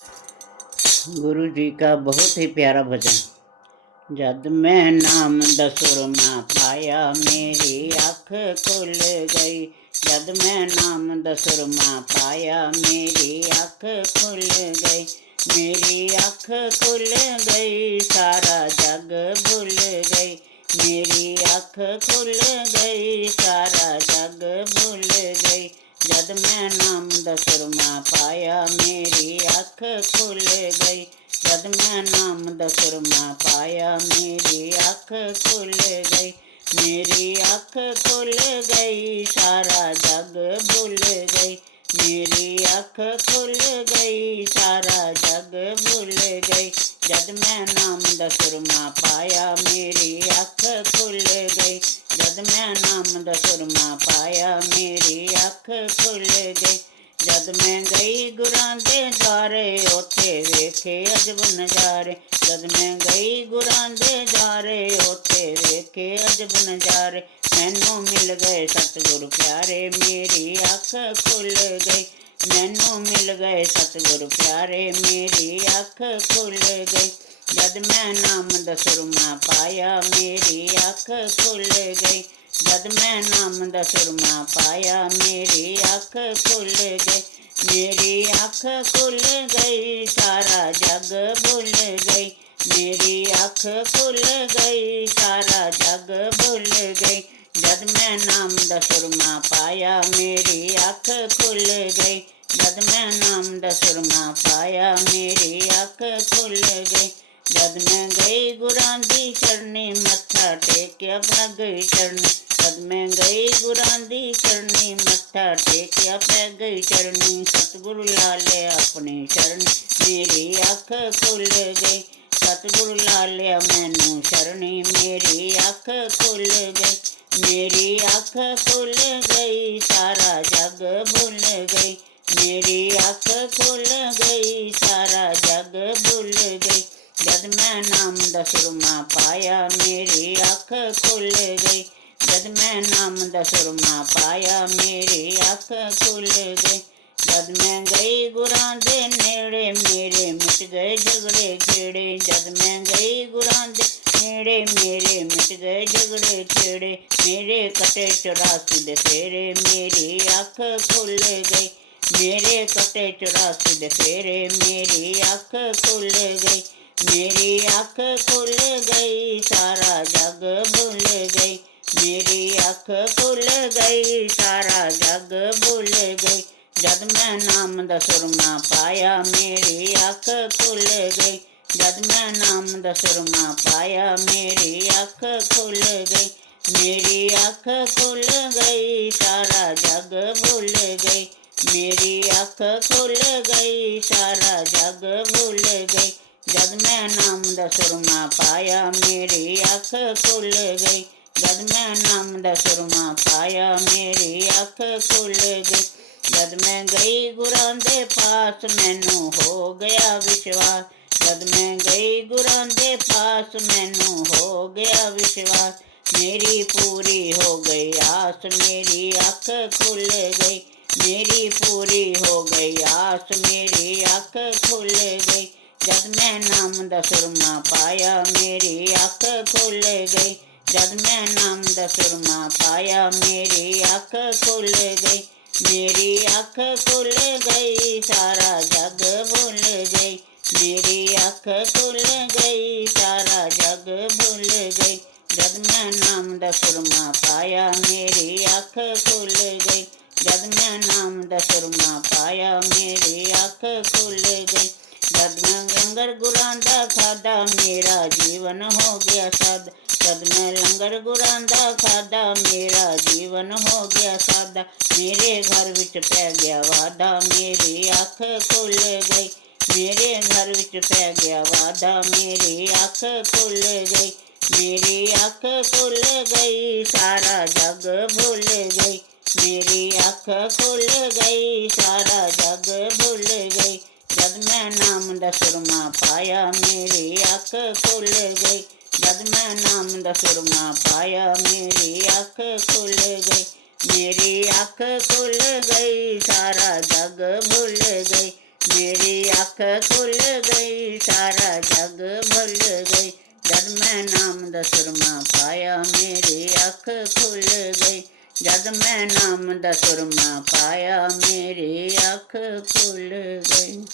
गुरु जी का बहुत ही प्यारा भजन। जद मैं नाम दसुरमा पाया मेरी आँख खुल गई। जद मैं नाम दसुरमा पाया मेरी आँख खुल गई। मेरी आँख खुल गई, सारा जग भूल गई। मेरी आँख खुल गई, सारा जग भूल गई। जद मैं नाम दसुरमा पाया मेरी आँख खुल गई। जद मैं नाम दसुरमा पाया मेरी आँख खुल गई। मेरी आँख खुल गई, सारा जग भूल गई। मेरी आँख खुल गई, सारा जग भूल गई। जद मैं नाम दसुरमा पाया मेरी आँख खुल गई। जद मैं नाम दसुरमा पाया मेरी आँख खुल गई। जद मैं गई गुरां दे द्वारे, उत्थे वेखे अजब नज़ारे। जद मैं गई गुरां दे द्वारे, उत्थे वेखे अजब नज़ारे। मैनू मिल गए सतगुर प्यारे, मेरी अख खुल गई। मैनू मिल गए सतगुर प्यारे, मेरी अख खुल गई। जद मैं नाम दसुरमा पाया मेरी अख खुल गई। जद मैं नाम दसुरमा पाया मेरी आँख खुल गई। मेरी आँख खुल गई, सारा जग भूल गई। मेरी आँख खुल गई, सारा जग भूल गई। जद मैं नाम दसुरमा पाया मेरी आँख खुल गई। जद मैं नाम दसुरमा पाया मेरी आँख खुल गई। जद मैं गई गुरां दी चरनी, मत्था टेकिया पै गई चरनी। जद मैं गई गुरां दी चरनी, मत्था टेकिया पै गई चरनी। सतगुरु ला लिया अपनी शरणी, मेरी अख खुल गई। सतगुरु ला लिया मैनू शरणी, मेरी अख खुल गई। मेरी अख खुल गई, सारा जग भूल गई। मेरी अख खुल गई, सारा जग भूल गई। जद मैं नाम दसुरमा पाया मेरी अख खुल गई। जद मैं नाम दसुरमा पाया मेरी अख खुल गई। जद मैं गई गुरां दे नेड़े, मेरे मिट गए झगड़े खेड़े। जद मैं गई गुरां दे नेड़े, मेरे मिट गए झगड़े खेड़े। मेरे कटे 84 दशहरे, मेरी अख खुल गई। मेरे कटे 84 दशहरे, मेरी अख खुल गई। मेरी अख खुल गई, सारा जग भूल गई। मेरी अख खुल गई, सारा जग भूल गई। जद मैं नाम दसुरमा पाया मेरी अख खुल गई। जद मैं नाम दसुरमा पाया मेरी अख खुल गई। मेरी अख खुल गई, सारा जग भूल गई। मेरी अख खुल गई, सारा जग भूल गई। जद मैं नाम दसुरमा पाया मेरी अख खुल गई। जद मैं नाम दसुरमा पाया मेरी अख खुल गई। जद मैं गई गुरां दे पास, मैनू हो गया विश्वास। जद मैं गई गुरां दे पास, मैनू हो गया विश्वास। मेरी पूरी हो गई आस, मेरी अख खुल गई। मेरी पूरी हो गई आस, मेरी अख खुल गई। जद मैं नाम दसुरमा पाया मेरी अख खुल गई। जद मैं नाम दसुरमा पाया मेरी अख खुल गई। मेरी अख खुल गई, सारा जग भूल गई। मेरी अख खुल गई, सारा जग भूल गई। जद मैं नाम दसुरमा पाया मेरी अख खुल गई। जद मैं नाम दसुरमा पाया मेरी अख खुल गई। जद मैं लंगर गुरां दा खादा, मेरा जीवन हो गया सादा। जद मैं लंगर गुरां दा खादा, मेरा जीवन हो गया सादा। मेरे घर विच पै गया वादा, मेरी अख खुल गई। मेरे घर विच पै गया वादा, मेरी अख खुल गई। मेरी अख खुल गई, सारा जग भूल गई। मेरी अख खुल गई, सारा जग भूल गई। जद मैं नाम दसुरमा पाया मेरी अख खुल गई। जद मैं नाम दसुरमा पाया मेरी अख खुल गई। मेरी अख खुल गई, सारा जग भूल गई। मेरी अख खुल गई, सारा जग भुल गई। जद मैं नाम दा सुरमा पाया, मेरी अख खुल गई। जद मैं नाम दा सुरमा पाया, मेरी अख खुल गई।